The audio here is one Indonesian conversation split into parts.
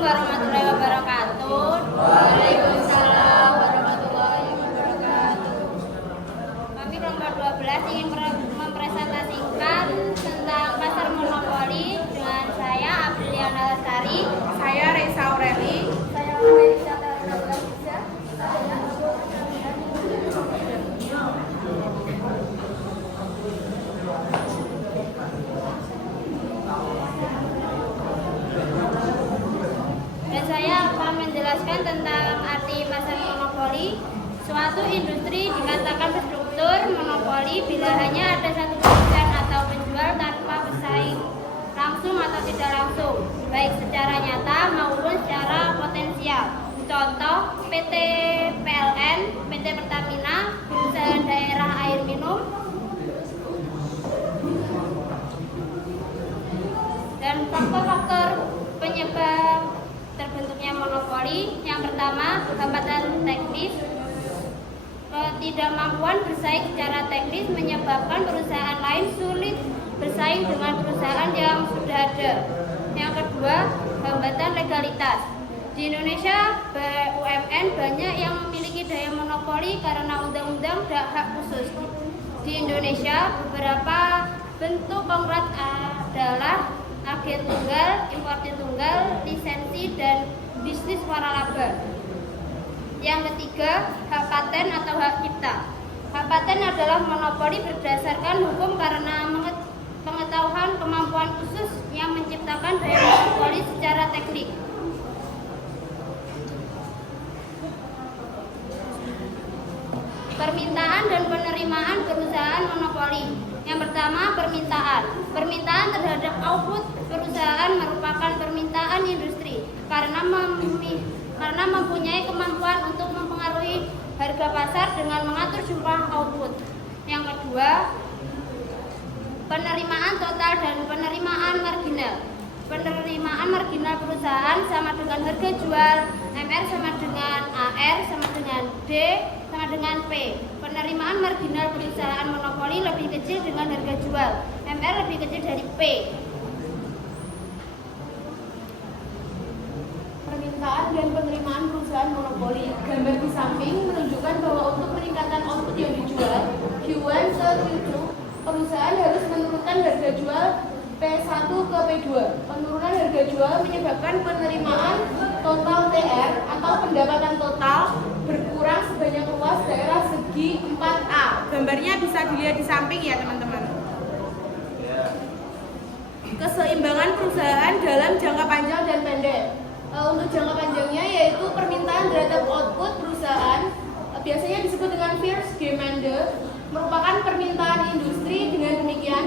warahmatullahi wabarakatuh. Waalaikumsalam warahmatullahi wabarakatuh. Kami kelompok 12 ingin mempresentasikan tentang pasar monopoli dengan saya Apriliana Lestari, Saya Reza Aureli. saya Melisa Tarunabisa. Dan saya akan menjelaskan tentang arti pasar monopoli. Suatu industri dikatakan berstruktur monopoli bila hanya ada satu produsen atau penjual tanpa bersaing langsung atau tidak langsung, baik secara nyata maupun secara potensial. Contoh PT PLN, PT Pertamina, perusahaan daerah air minum, dan faktor-faktor penyebab terbentuknya monopoli. Yang pertama, hambatan teknis. Ketidakmampuan bersaing secara teknis menyebabkan perusahaan lain sulit bersaing dengan perusahaan yang sudah ada. Yang kedua, hambatan legalitas. Di Indonesia, BUMN banyak yang memiliki daya monopoli karena undang-undang dan hak khusus. Di Indonesia, beberapa bentuk konkret adalah agen tunggal, importir tunggal, lisensi, dan bisnis waralaba. Yang ketiga, hak paten atau hak cipta. Hak paten adalah monopoli berdasarkan hukum karena pengetahuan kemampuan khusus yang menciptakan daya monopoli secara teknik. Permintaan dan penerimaan perusahaan monopoli. Yang pertama, permintaan. Permintaan terhadap output perusahaan merupakan permintaan industri karena mempunyai kemampuan untuk mempengaruhi harga pasar dengan mengatur jumlah output. Yang kedua, penerimaan total dan penerimaan marginal. Penerimaan marginal perusahaan sama dengan harga jual, MR sama dengan AR sama dengan D sama dengan P. Penerimaan marginal perusahaan monopoli lebih kecil dengan harga jual, MR lebih kecil dari P. Permintaan dan penerimaan perusahaan monopoli. Gambar di samping menunjukkan bahwa untuk meningkatkan output yang dijual Q1 ke Q2, perusahaan harus menurunkan harga jual P1 ke P2. Penurunan harga jual menyebabkan penerimaan total TR atau pendapatan total berkurang sebanyak luas daerah segi 4A. Gambarnya bisa dilihat di samping ya teman-teman. Keseimbangan perusahaan dalam jangka panjang dan pendek. Untuk jangka panjangnya yaitu permintaan terhadap output perusahaan biasanya disebut dengan fierce demand, merupakan permintaan industri. Dengan demikian,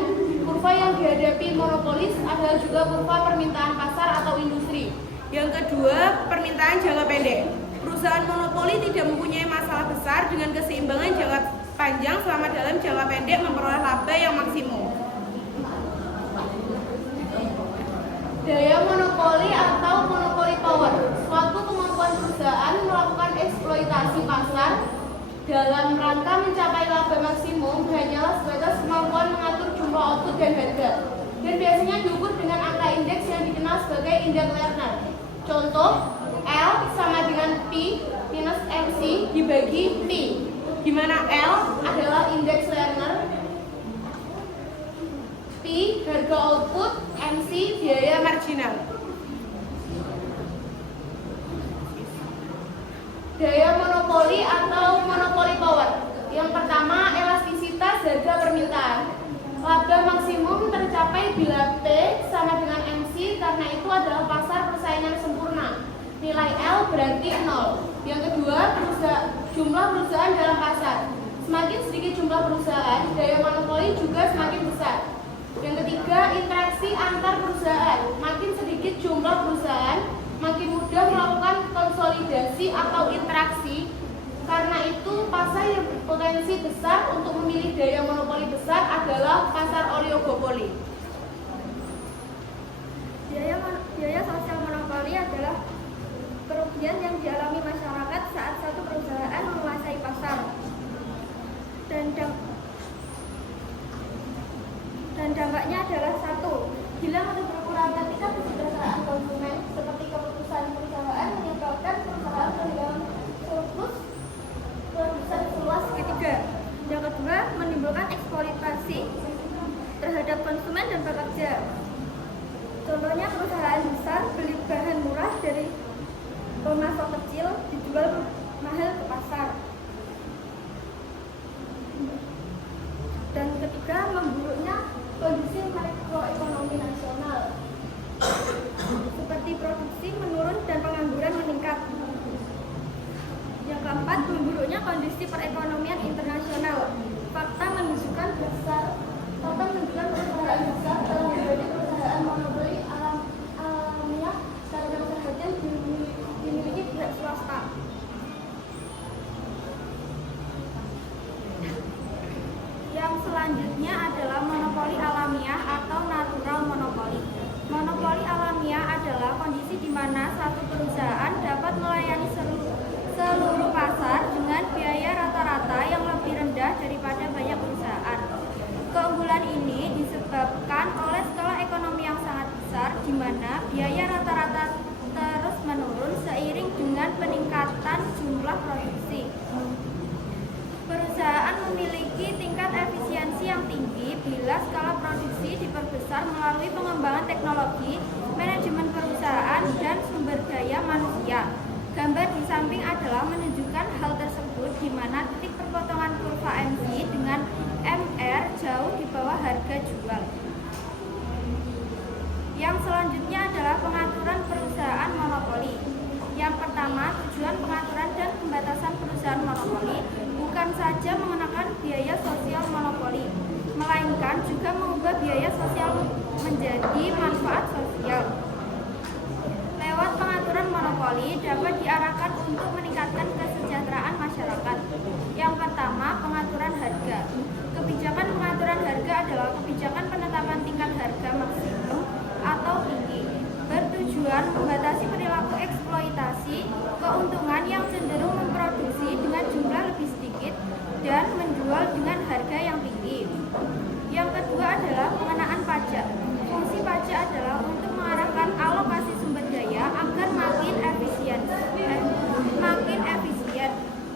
kurva yang dihadapi monopolis adalah juga kurva permintaan pasar atau industri. Yang kedua, permintaan jangka pendek. Perusahaan monopoli tidak mempunyai masalah besar dengan keseimbangan jangka panjang selama dalam jangka pendek memperoleh laba yang maksimum. Daya monopoli atau monopoli power, suatu kemampuan perusahaan melakukan eksploitasi pasar dalam rangka mencapai laba maksimum hanyalah sebatas kemampuan mengatur jumlah output dan harga, dan biasanya diukur dengan angka indeks yang dikenal sebagai indeks Lerner. Contoh, L sama dengan P minus MC dibagi P, di mana L adalah indeks Lerner, P harga output, MC biaya marginal. Daya monopoli atau monopoli power. Yang pertama, elastisitas harga permintaan. Laba maksimum tercapai bila P sama dengan MC karena itu adalah pasar persaingan sempurna. Nilai L berarti 0. Yang kedua, jumlah perusahaan dalam pasar. Semakin sedikit jumlah perusahaan, daya monopoli juga semakin besar. Yang ketiga, interaksi antar perusahaan. Makin sedikit jumlah perusahaan, makin mudah melakukan konsolidasi atau interaksi. Karena itu, pasar yang berpotensi besar untuk memilih daya monopoli besar adalah pasar oligopoli. Biaya sosial monopoli adalah kerugian yang dialami masyarakat saat satu perusahaan menguasai pasar. Dan dampaknya adalah satu, hilang atau berkurang ketika kesejahteraan konsumen seperti keputusan besar beli bahan murah dari pemasok kecil, dijual mahal ke pasar. Dan ketiga, memburuknya kondisi makroekonomi nasional, seperti produksi menurun dan pengangguran meningkat. Yang keempat, memburuknya kondisi perekonomian internasional. Fakta menunjukkan perusahaan besar telah menjadi perusahaan monopoli alamiah karena sebagian dimiliki pihak swasta. Yang selanjutnya adalah monopoli alamiah atau natural monopoli. Monopoli alamiah adalah kondisi di mana satu perusahaan dapat melayani seluruh pasar dengan biaya rata-rata yang lebih rendah daripada banyak perusahaan. Keunggulan ini disebabkan oleh skala ekonomi yang sangat besar, di mana biaya rata-rata terus menurun seiring dengan peningkatan jumlah produksi. Perusahaan memiliki tingkat efisiensi yang tinggi bila skala produksi diperbesar melalui pengembangan teknologi, manajemen perusahaan, dan sumber daya manusia. Gambar di samping adalah menunjukkan hal tersebut di mana titik perpotongan kurva MC dengan MR jauh di bawah harga jual. Yang selanjutnya adalah pengaturan perusahaan monopoli. Yang pertama, tujuan pengaturan dan pembatasan perusahaan monopoli bukan saja mengenakan biaya sosial monopoli, melainkan juga mengubah biaya sosial menjadi manfaat sosial. Lewat pengaturan monopoli dapat diarahkan untuk meningkatkan kesejahteraan masyarakat. Yang pertama, pengaturan harga. Kebijakan pengaturan harga adalah kebijakan penetapan tingkat harga maksimum atau tinggi, bertujuan membatasi perilaku eksploitasi, keuntungan yang cenderung memproduksi dengan jumlah lebih sedikit dan menjual dengan harga yang tinggi. Yang kedua adalah pengenaan pajak. Fungsi pajak adalah untuk mengarahkan alokasi sumber daya agar makin efisien.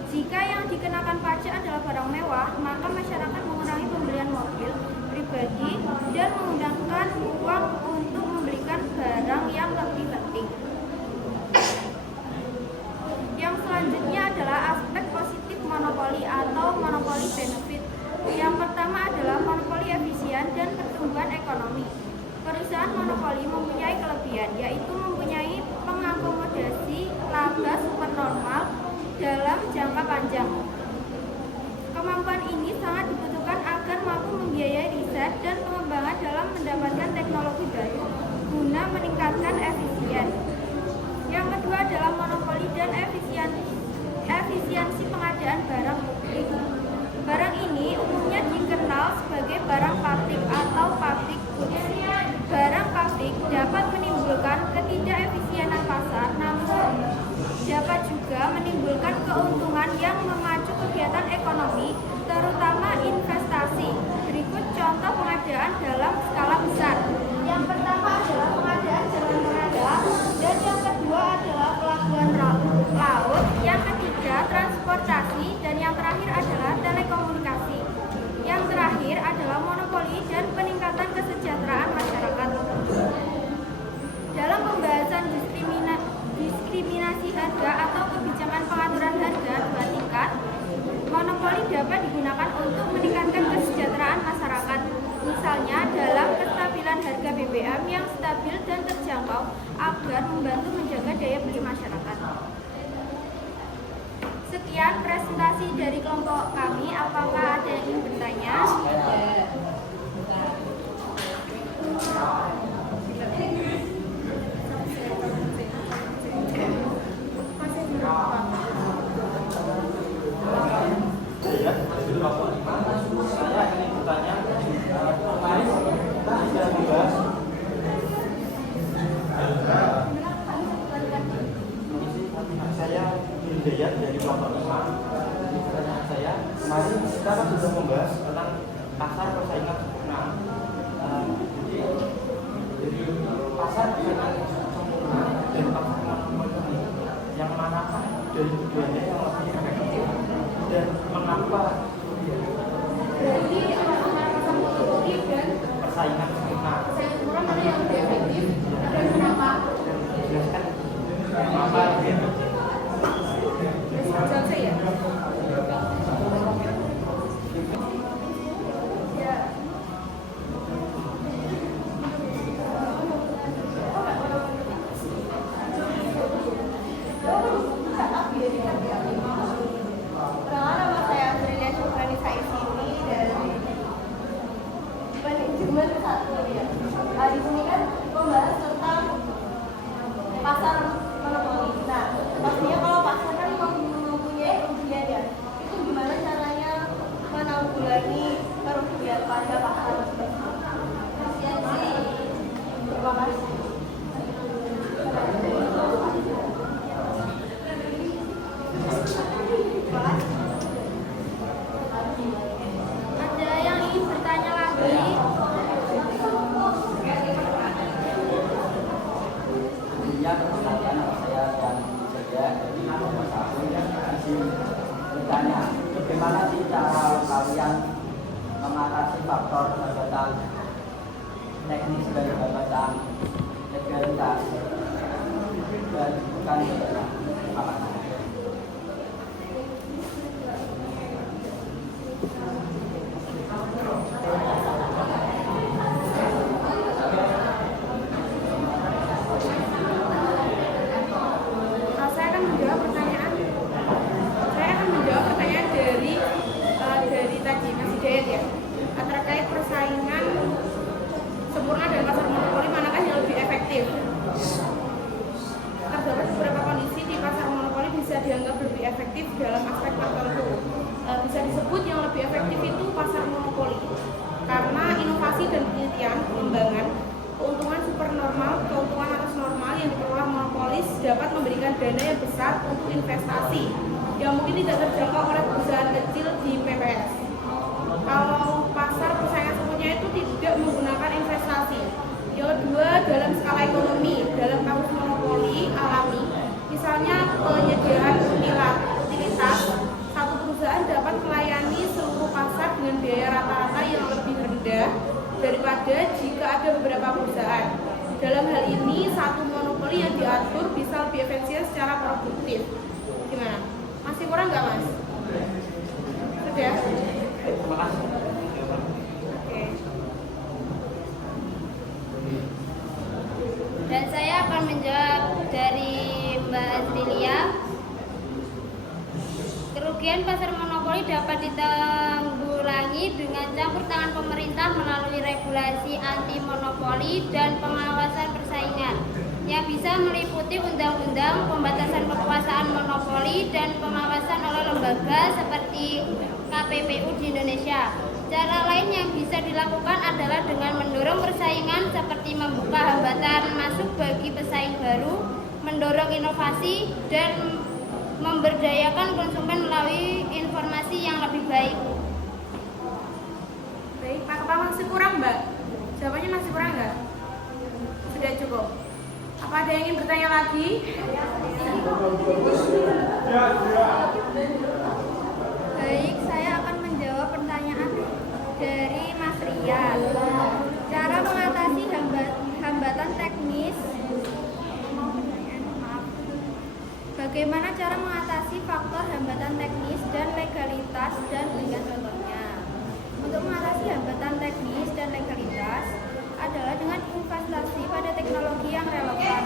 Jika yang dikenakan pajak adalah barang mewah, maka masyarakat mengurangi pembelian mobil pribadi dan menggunakan uang untuk membelikan barang yang lebih penting. Yang selanjutnya adalah aspek positif monopoli atau monopoli benefit. Yang pertama adalah monopoli efisien dan pertumbuhan ekonomi. Perusahaan monopoli mempunyai kelebihan, yaitu mempunyai pengakomodasi laba supernormal dalam jangka panjang. Kemampuan ini sangat dibutuhkan agar mampu membiayai riset dan pengembangan dalam mendapatkan teknologi baru guna meningkatkan efisien. Yang kedua adalah monopoli dan efisiensi pengadaan barang publik. Barang ini umumnya dikenal sebagai barang publik atau public goods. Barang publik dapat menimbulkan ketidakefisienan pasar, namun dapat juga menimbulkan keuntungan yang memacu kegiatan ekonomi, terutama investasi. Berikut contoh pengadaan dalam skala besar. Yang pertama adalah pengadaan jalan raya, dan yang kedua adalah pelabuhan laut, yang ketiga transportasi, dan yang terakhir adalah telekomunikasi. Yang terakhir adalah monopoli dan peningkatan kesejahteraan masyarakat. Dalam pembahasan diskriminasi harga atau kebijakan pengaturan harga dua tingkat, monopoli dapat digunakan untuk meningkatkan kesejahteraan masyarakat. Misalnya dalam kestabilan harga BBM yang stabil dan terjangkau agar membantu menjaga daya beli masyarakat. Sekian presentasi dari kelompok kami. Apakah ada yang ingin bertanya? Saya ingin bertanya, kemarin kita sudah membahas saya Hidayat dari kelompok 5. Pertanyaan saya, kemarin kita kan sudah membahas tentang pasar persaingan sempurna. Jadi pasar persaingan sempurna dan pasar monopoli yang manakah dari keduanya yang lebih efektif dan mengapa? Berarti antara pasar monopoli dan persaingan sempurna mana yang lebih efektif dan kenapa? Demikian pertanyaan saya dan saya dari nomor 1 izin bertanya, bagaimana sih cara kalian mengatasi faktor hambatan teknis dan hambatan legalitas dan bukan apa? Saya akan menjawab pertanyaan dari tadi Mas Hidayat ya, terkait persaingan sempurna dan pasar monopoli manakah yang lebih efektif. Terdapat beberapa kondisi di pasar monopoli bisa dianggap lebih efektif dalam aspek tertentu. Bisa disebut yang lebih efektif itu pasar monopoli karena inovasi dan penelitian, pengembangan, keuntungan supernormal, keuntungan atas normal yang dikelola monopolis dapat memberikan dana yang besar untuk investasi yang mungkin tidak terjangkau oleh perusahaan kecil di PPS. Kalau pasar persaingan sempurna itu tidak menggunakan investasi. Yang kedua, dalam skala ekonomi, dalam kasus monopoli alami, misalnya penyediaan utilitas, satu perusahaan dapat melayani seluruh pasar dengan biaya rata-rata yang lebih rendah daripada jika ada beberapa perusahaan. Dalam hal ini, satu monopoli yang diatur bisa lebih efisien secara produktif. Gimana? Masih kurang nggak, Mas? Sudah? Terima kasih. Oke. Dan saya akan menjawab dari Mbak Azrilia. Kerugian pasar monopoli dapat ditanggulangi dengan campur tangan pemerintah melalui regulasi anti monopoli dan pengawasan persaingan yang bisa meliputi undang-undang, pembatasan kekuasaan monopoli, dan pengawasan oleh lembaga seperti KPPU di Indonesia. Cara lain yang bisa dilakukan adalah dengan mendorong persaingan seperti membuka hambatan masuk bagi pesaing baru, mendorong inovasi, dan memberdayakan konsumen melalui informasi yang lebih baik. Baik, apa masih kurang, Mbak? Jawabannya masih kurang nggak? Sudah cukup. Apa ada yang ingin bertanya lagi? Baik, saya akan menjawab pertanyaan dari Mas Rian. Cara mengatasi hambatan teknis. Bagaimana cara mengatasi faktor hambatan teknis dan legalitas dan berikan contohnya. Untuk mengatasi hambatan teknis dan legalitas adalah dengan investasi pada teknologi yang relevan.